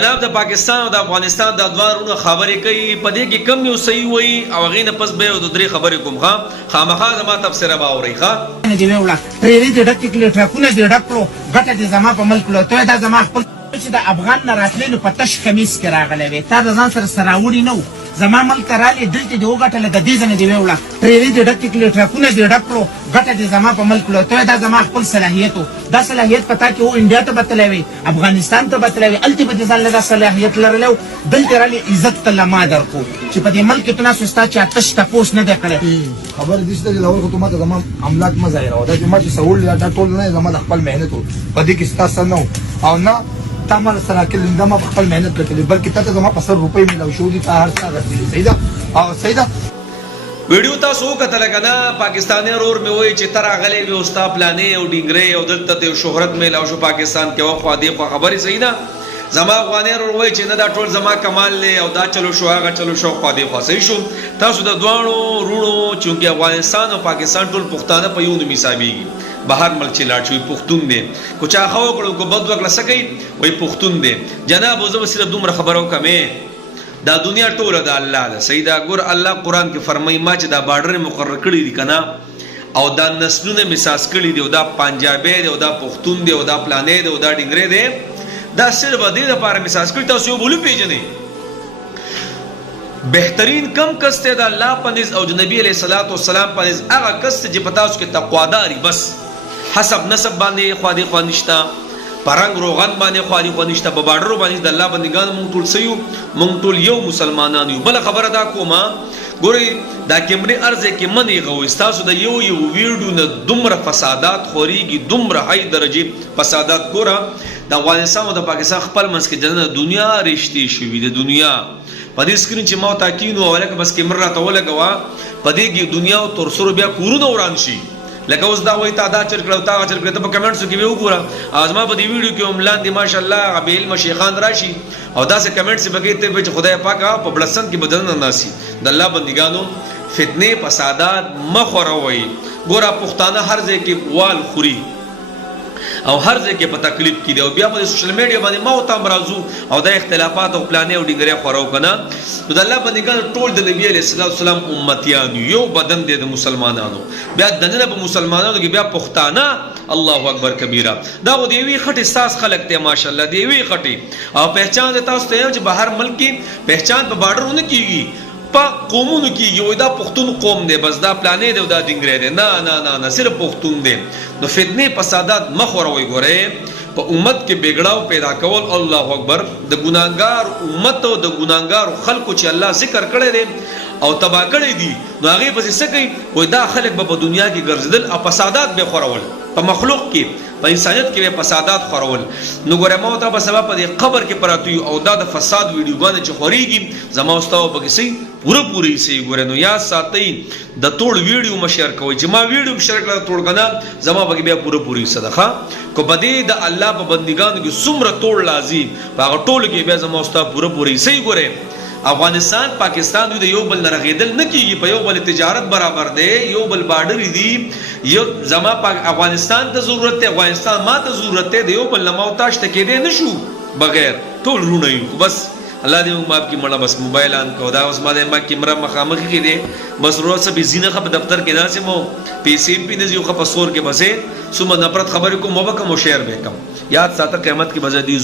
جناب د پاکستان او د افغانستان د دوارونو خبرې کوي په دې کې کم یو صحیح وي او غینه پس به د درې خبرې کوم خامخا زما تفسیر به اوري نه دی ویولا پرې دې ډک کړي ټاکونه دې ډکړو ګټه دې زما په ملک له ته دا زما خپل چې د افغان نه راتلې نو په تش خمیس کې راغلی وي تا د ځان سره سراوړي نه زما ملک رالې دلته دې وګټله د دې ځنه دې ویولا پرې دې ډک کړي ټاکونه دې ډکړو ګټه دې زما په ملک له ته دا زما خپل صلاحیت دا صلاحیت پتا کې و انډیا ته بتلوي افغانستان ته بتلوي الته به ځان له صلاحیت لرلو دلته رالې عزت ته لما درکو چې په دې ملک کې تاسو ستا چې آتش تپوس نه دی کړی خبر دې چې د لور حکومت زمام عملات مظاهره او دا چې ما چې سوال دا ټول نه زما د خپل مهنت په دې کې ستاسو نه او نه تمر سره کله دا ما خپل مهنت کړې بلکې ته زما په 100 روپۍ ملو شو دي هر څه غوښتي سیدا او سیدا ویډیو تاسو کتل کنه پاکستاني رور مې وای چې تر غلې وي اوستا پلانې او ډینګرې او دلته ته شهرت مې لاو شو پاکستان کې وخت دی خو خبرې صحیح ده زما افغاني رور وای چې نه دا ټول زما کمال له او دا چلو شو هغه چلو شو خو دی خو صحیح شو تاسو د دوانو رونو چې افغانستان او پاکستان ټول پښتانه په یو نوم حسابيږي بهر ملک چې لاړ شوی پښتون دی کو چا خو کړو کو بد وکړه سکی وای پښتون دی جناب زه صرف دومره خبرو کمه دا دنیا ټوله د الله ده سیدا ګور الله قران کې فرمایي ما چې دا بارډر مقرر کړی دي کنه او دا نسلونه مساس کړی دی او دا پنجابی دی او دا پښتون دی او دا پلانې دی او دا ډنګرې دی دا صرف د دې لپاره مساس کړی تاسو یو بولو پیژنئ بهترین کم کس ته د الله پنځ او د نبی علیہ الصلوۃ والسلام پنځ هغه کس چې پتا اوس کې تقواداري بس حسب نسب باندې خو دې خو نشتا پرنګ روغن باندې خو دې خو نشتا په بارډر باندې د الله بندگان مونږ ټول سيو مونږ ټول یو مسلمانان یو بل خبره دا کومه ګوري دا کیمرې ارزه کې منی غو تاسو د یو ویډیو نه دومره فسادات خوريږي دومره هاي درجه فسادات ګوره د افغانستان او د پاکستان خپل منځ کې د دنیا رښتې شوې د دنیا په دې سکرین چې ما تاکینو ولکه بس کیمرا ته ولګوا په دې کې دنیا او تر سره بیا کورونه وران شي لکه اوس دا وای تا دا چر کړو تا چر کړو ته په کمنټس کې وګوره ازما په دې ویډیو کې هم لاندې ماشاءالله غبیل مشیخان راشي او دا سه کمنټس بګی ته چې خدای پاک په بلسن کې بدن ناسي د الله بندګانو فتنه فسادات مخوروي ګوره پښتانه هر ځای کې وال خوري او هر ځای کې په تکلیف کې دی او بیا په سوشل میډیا باندې ما او تام راځو او د اختلافات او پلانې او ډیګره خورو کنه نو د الله باندې ټول د نبی علیہ السلام امتیان یو بدن دی د مسلمانانو بیا دنه په مسلمانانو کې بیا پښتانه الله اکبر کبیره دا و دی وی خټه ساس خلق ته ماشاءالله دی وی خټه او پہچان تاسو ته چې بهر ملک کې پہچان په بارډرونه کیږي په قومونو کې یو دا پښتون قوم دی بس دا پلانې دی او دا ډنګرې دی نه نه نه صرف پښتون دی نو فتنه فسادات مخوروي ګوره په امت کې بګړاو پیدا کول الله اکبر د ګناګار امت او د ګناګار خلکو چې الله ذکر کړی دی او تبا کړی دي نو هغه پسې څه کوي وای دا خلک په دنیا کې ګرځیدل او فسادات به خورول په مخلوق کې په انسانیت کې به فسادات خورول نو ګوره مو ته په سبب په قبر کې پراته او دا د فساد ویډیوګانې چې خوريږي زما واستاو پکې سي پوره سي ګوره نو یا ساتي د ټول ویډیو مشر کوي چې ما ویډیو مشر کړه ټول کنه زما پکې بیا پوره صدقه کو بدی د الله په بندګانو کې څومره ټول لازم هغه ټول کې بیا زما واستاو پوره سي ګوره افغانستان پاکستان د یو بل نرغیدل نه کیږي په یو بل تجارت برابر دی یو بل بارډر دی یو زما افغانستان ته ضرورت دی افغانستان ما ته ضرورت دی یو بل لمو تاش ته کې دی نشو بغیر ټول رونه یو بس الله دې موږ ماپ کې مړه بس موبایل ان کو دا اوس ما دې ما کیمرا مخامخ کې دی بس روز سب زینه خپ دفتر کې ناسه مو پیسې پی نه یو خپ سور کې بسې سم نفرت خبرې کو مو وکم شیر به کم یاد ساته قیامت کې بزدي